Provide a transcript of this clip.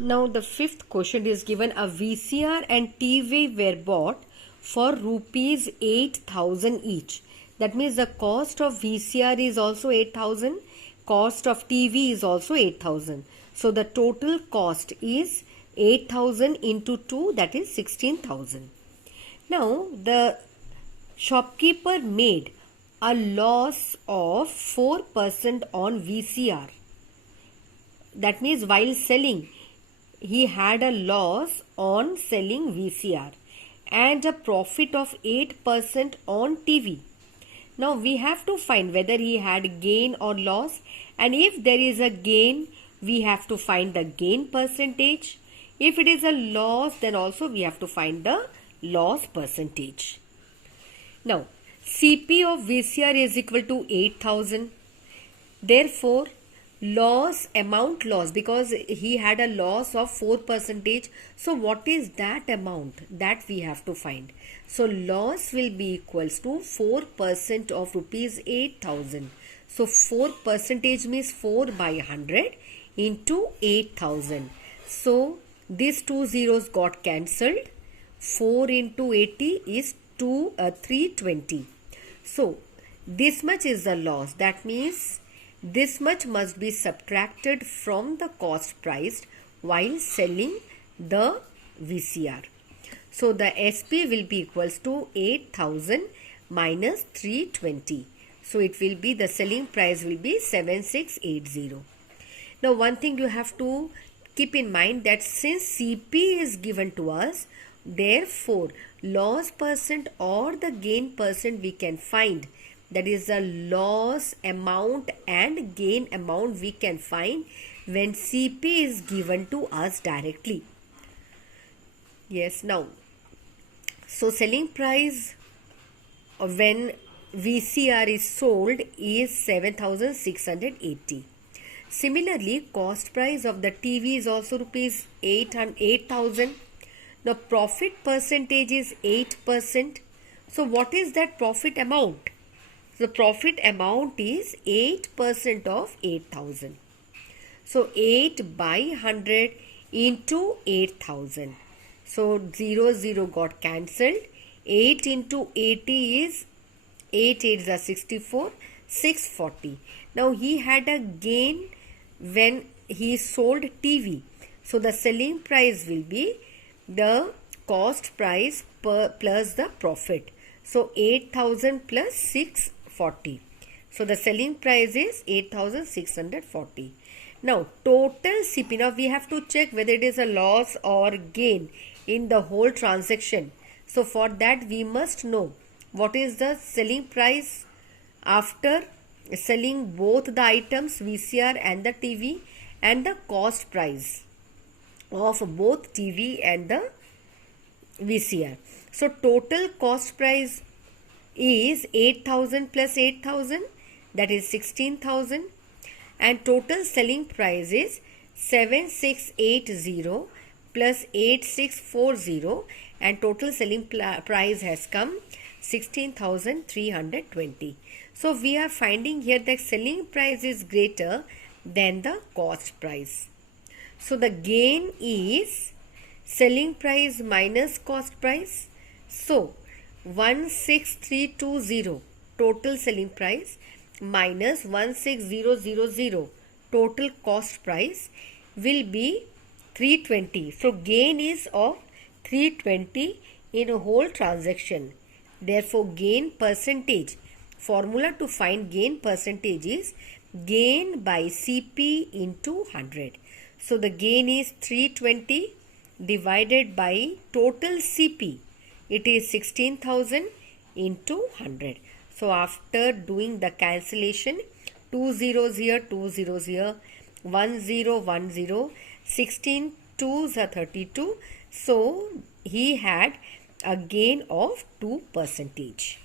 Now the fifth question is given: a VCR and TV were bought for rupees 8,000 each. That means the cost of VCR is also 8,000, cost of TV is also 8,000. So the total cost is 8,000 into 2, that is 16,000. Now the shopkeeper made a loss of 4% on VCR. That means while selling, he had a loss on selling VCR and a profit of 8% on TV. Now we have to find whether he had gain or loss, and if there is a gain, we have to find the gain percentage. If it is a loss, then also we have to find the loss percentage. Now CP of VCR is equal to 8,000. Therefore, amount loss, because he had a loss of 4%. So what is that amount that we have to find? So loss will be equals to 4% of rupees 8,000. So 4% means 4 by 100 into 8,000. So these two zeros got cancelled. 4 into 80 is 320. So this much is the loss. That means this much must be subtracted from the cost price while selling the VCR. So the SP will be equals to 8,000 minus 320. So it will be, the selling price will be 7680. Now one thing you have to keep in mind, that since CP is given to us, therefore loss percent or the gain percent we can find. That is the loss amount and gain amount we can find when CP is given to us directly. Yes, now, so selling price when VCR is sold is 7,680. Similarly, cost price of the TV is also rupees 8,000. The profit percentage is 8%. So what is that profit amount? The profit amount is 8% of 8,000. So 8 by 100 into 8,000. So 0 got cancelled. 8 into 80 is 8 8s are 64, 640. Now he had a gain when he sold TV. So the selling price will be the cost price plus the profit. So 8,000 plus 640. So the selling price is 8,640. Now total CP. Now we have to check whether it is a loss or gain in the whole transaction. So for that we must know what is the selling price after selling both the items, VCR and the TV, and the cost price of both TV and the VCR. So total cost price is 8,000 plus 8,000, that is 16,000, and total selling price is 7680 plus 8640, and total selling price has come 16,320. So we are finding here that selling price is greater than the cost price. So the gain is selling price minus cost price. So 16320 total selling price minus 16000 total cost price will be 320. So gain is of 320 in a whole transaction. Therefore gain percentage, formula to find gain percentage is gain by CP into 100. So the gain is 320 divided by total CP. It is 16,000 into 100. So after doing the cancellation, 2 zeros here, 2 zeros here, 1 0, 1 0, 16 2s are 32. So he had a gain of 2%.